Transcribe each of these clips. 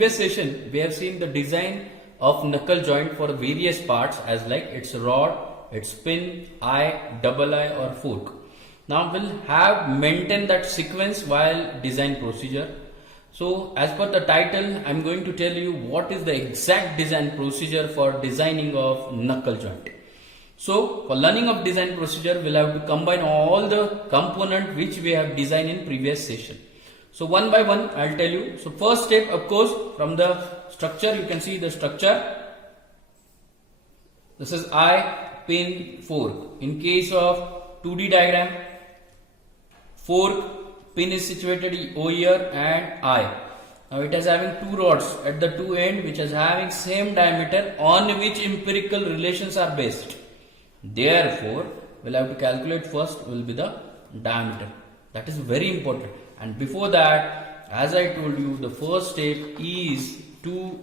previous session, we have seen the design of knuckle joint for various parts as like its rod, its pin, eye, double eye or fork. Now we'll have maintain that sequence while design procedure. So as per the title, I'm going to tell you what is the exact design procedure for designing of knuckle joint. So for learning of design procedure, we'll have to combine all the components which we have designed in previous session. So one by one I'll tell you. So first step, of course, from the structure, you can see the structure. This is eye, pin, fork. In case of 2D diagram, fork, pin is situated over here and eye. Now it is having two rods at the two ends which is having same diameter on which empirical relations are based. Therefore, we'll have to calculate first will be the diameter. That is very important. And before that, as I told you, the first step is to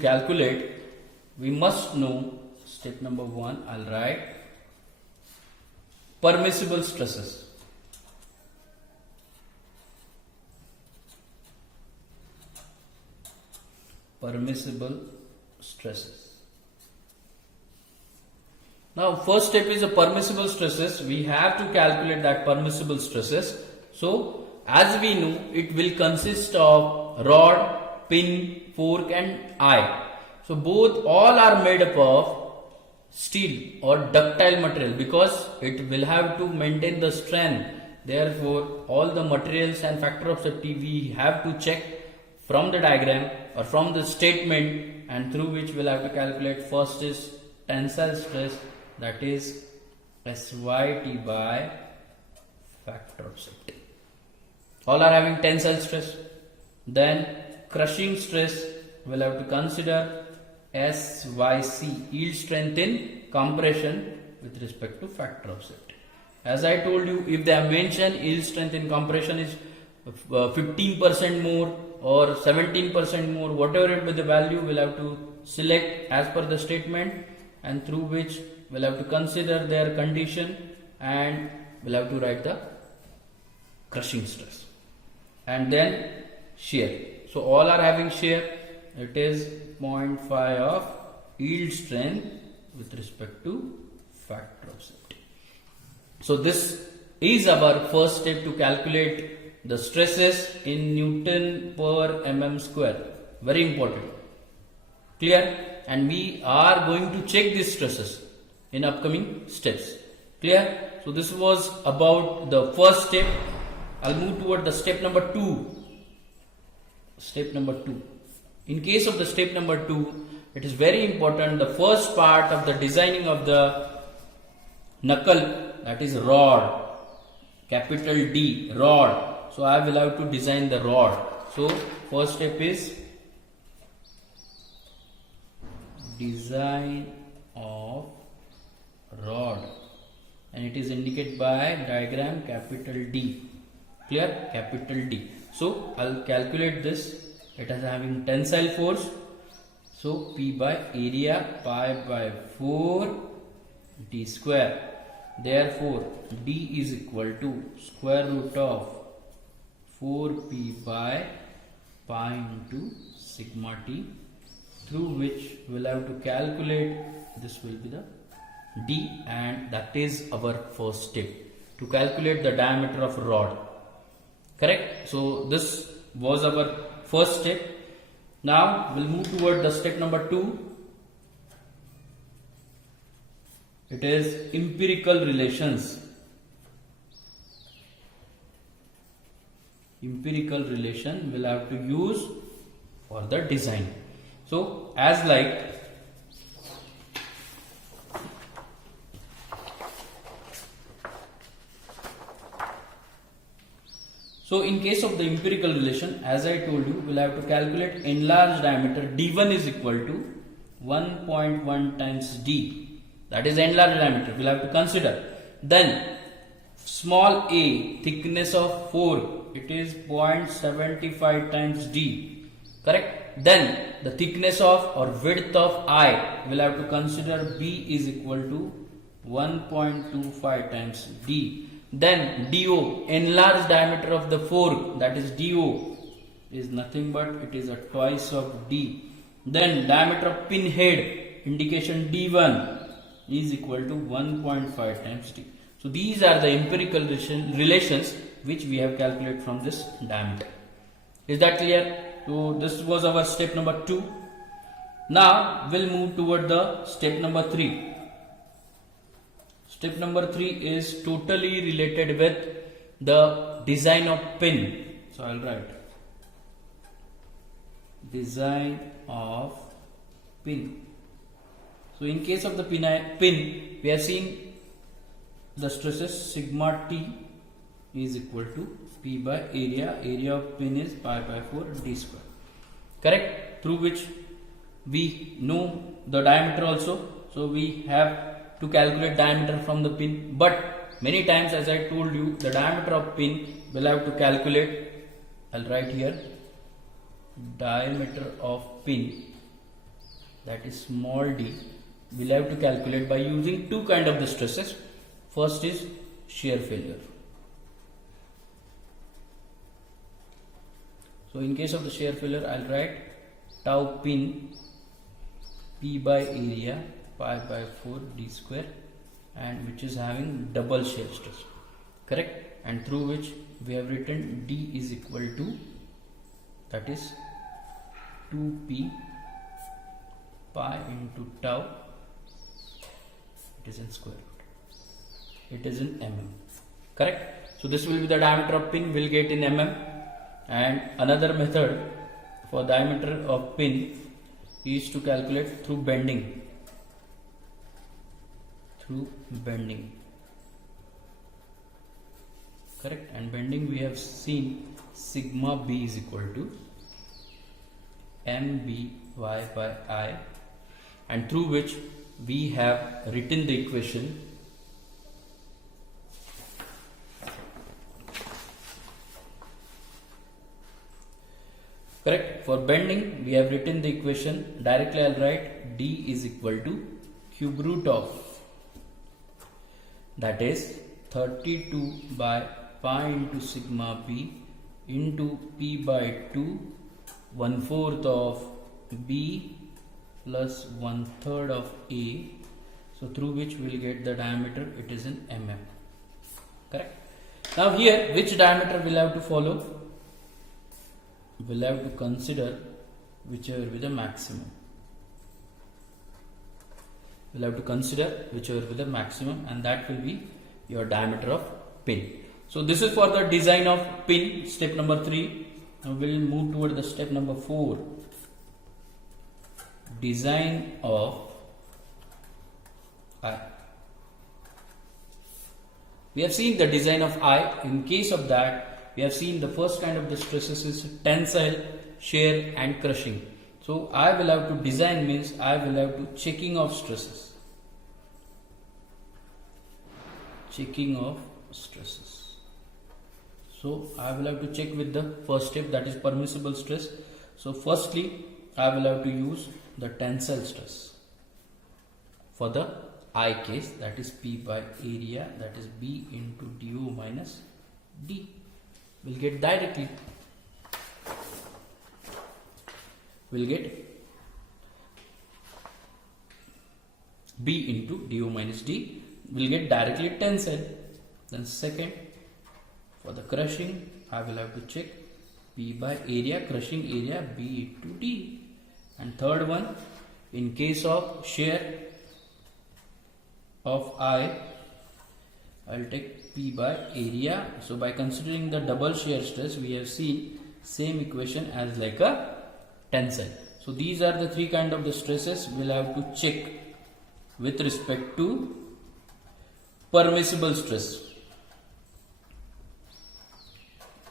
calculate. We must know step number 1. I'll write permissible stresses. Permissible stresses. Now first step is the permissible stresses. We have to calculate that permissible stresses. So as we know, it will consist of rod, pin, fork and eye. So all are made up of steel or ductile material because it will have to maintain the strength. Therefore all the materials and factor of safety we have to check from the diagram or from the statement, and through which we'll have to calculate. First is tensile stress, that is SYT by factor of safety. All are having tensile stress. Then crushing stress, we'll have to consider SYC, yield strength in compression with respect to factor of safety. As I told you, if they have mentioned yield strength in compression is 15% more or 17% more, whatever it be the value, we'll have to select as per the statement, and through which we'll have to consider their condition and we'll have to write the crushing stress. And then shear. So all are having shear. It is 0.5 of yield strength with respect to factor of safety. So this is our first step to calculate the stresses in Newton per mm square. Very important. Clear? And we are going to check these stresses in upcoming steps. Clear? So this was about the first step. I'll move toward the step number 2. Step number 2. In case of the step number 2, it is very important. The first part of the designing of the knuckle, that is rod, capital D, rod. So I will have to design the rod. So first step is design of rod, and it is indicated by diagram capital D. Clear? Capital D. So I'll calculate this. It is having tensile force. So P by area pi by 4 D square. Therefore D is equal to square root of 4p by pi into sigma t, through which we'll have to calculate, this will be the D, and that is our first step to calculate the diameter of rod. Correct? So this was our first step. Now we'll move toward the step number 2. It is empirical relations. Empirical relation we'll have to use for the design. So as like so in case of the empirical relation, as I told you, we'll have to calculate enlarged diameter D1 is equal to 1.1 times D. That is enlarged diameter we'll have to consider. Then small a, thickness of fork, it is 0.75 times D. Correct? Then the thickness of or width of I will have to consider B is equal to 1.25 times D. Then DO, enlarged diameter of the fork, that is DO, is nothing but it is a twice of D. Then diameter of pin head, indication D1, is equal to 1.5 times D. So these are the empirical relations which we have calculated from this diameter. Is that clear? So this was our step number 2. Now we'll move toward the step number 3. Step number 3 is totally related with the design of pin. So I'll write design of pin. So in case of the pin, we have seen the stresses sigma T is equal to P by area. Area of pin is pi by 4 D square. Correct? Through which we know the diameter also. So we have to calculate diameter from the pin. But many times, as I told you, the diameter of pin will have to calculate. I'll write here diameter of pin, that is small d, we'll have to calculate by using two kind of the stresses. First is shear failure. So in case of the shear failure, I'll write tau pin P by area pi by 4 d square, and which is having double shear stress. Correct? And through which we have written d is equal to, that is 2p pi into tau. It is in square root. It is in mm. Correct? So this will be the diameter of pin, we'll get in mm. And another method for diameter of pin is to calculate through bending. Through bending. Correct? And bending we have seen sigma b is equal to mby by I, and through which we have written the equation correct. For bending we have written the equation directly. I'll write d is equal to cube root of, that is 32 by pi into sigma b into p by 2 1/4 of b plus 1/3 of a. So through which we will get the diameter, it is in mm. Correct? Now here which diameter we'll have to follow? We'll have to consider whichever be the maximum. We'll have to consider whichever be the maximum, and that will be your diameter of pin. So this is for the design of pin, step number 3. Now we'll move toward the step number 4. Design of I. We have seen the design of I. In case of that, we have seen the first kind of the stresses is tensile, shear and crushing. So I will have to design means I will have to checking of stresses. Checking of stresses. So I will have to check with the first step, that is permissible stress. So firstly I will have to use the tensile stress for the I case, that is P by area, that is B into dO minus D. We'll get directly. We'll get B into dO minus D. We'll get directly tensile. Then second, for the crushing, I will have to check P by area, crushing area B into D. And third one, in case of shear of I will take P by area. So by considering the double shear stress, we have seen same equation as like a tensile. So these are the three kind of the stresses we'll have to check with respect to permissible stress.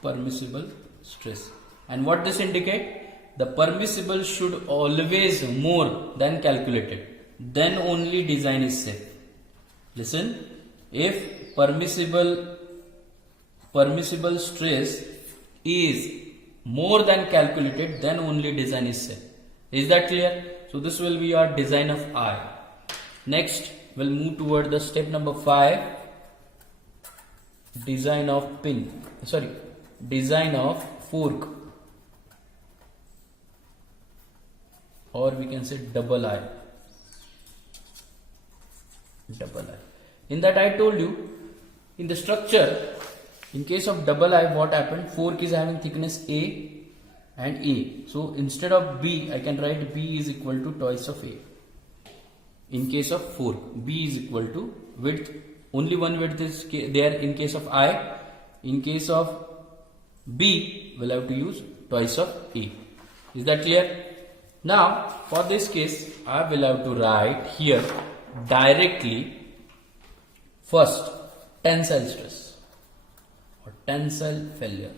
Permissible stress. And what this indicate? The permissible should always more than calculated. Then only design is safe. Listen, if permissible stress is more than calculated, then only design is safe. Is that clear? So this will be our design of eye. Next, we'll move toward the step number 5. Design of design of fork, or we can say double eye. In that I told you, in the structure, in case of double eye, what happened? Fork is having thickness A and A. So instead of B, I can write B is equal to twice of A. In case of fork, B is equal to width. Only one width is there in case of I. In case of B, we'll have to use twice of A. Is that clear? Now, for this case, I will have to write here directly first tensile stress or tensile failure.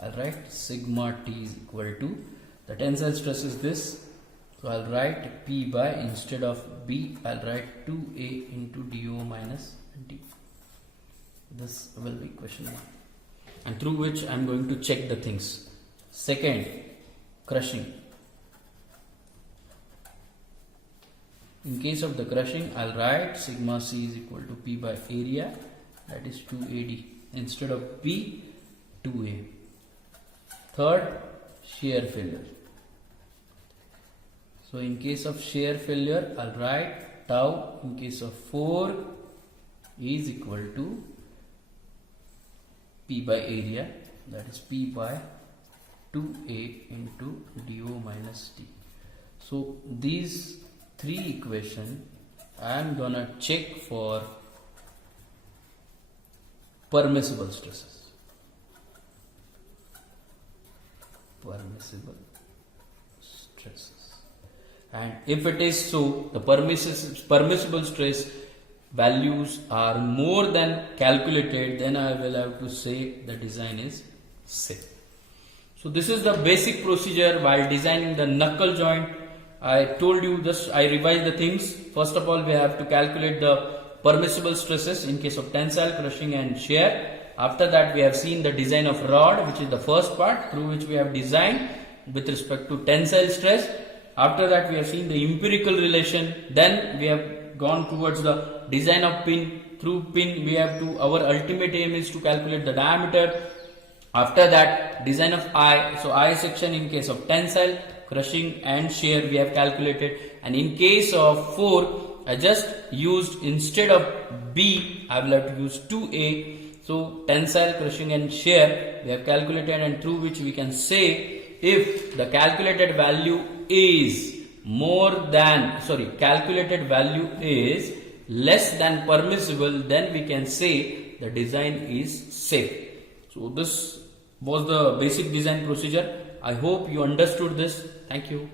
I'll write sigma T is equal to, the tensile stress is this. So I'll write P by, instead of B, I'll write 2A into dO minus D. This will be question 1. And through which I'm going to check the things. Second, crushing. In case of the crushing, I'll write sigma C is equal to P by area, that is 2AD. Instead of B, 2A. Third, shear failure. So in case of shear failure, I'll write tau in case of fork is equal to P by area, that is P by 2A into dO minus D. So these 3 equations I am gonna check for permissible stresses. Permissible stresses. And if it is so, the permissible stress values are more than calculated, then I will have to say the design is safe. So this is the basic procedure while designing the knuckle joint. I told you this, I revised the things. First of all, we have to calculate the permissible stresses in case of tensile, crushing and shear. After that, we have seen the design of rod, which is the first part through which we have designed with respect to tensile stress. After that, we have seen the empirical relation. Then we have gone towards the design of pin. Through pin, we have to, our ultimate aim is to calculate the diameter. After that, design of eye. So eye section in case of tensile, crushing and shear we have calculated. And in case of fork, I just used, instead of B, I will have to use 2A. So tensile, crushing and shear we have calculated, and through which we can say if the calculated value is calculated value is less than permissible, then we can say the design is safe. So this was the basic design procedure. I hope you understood this. Thank you.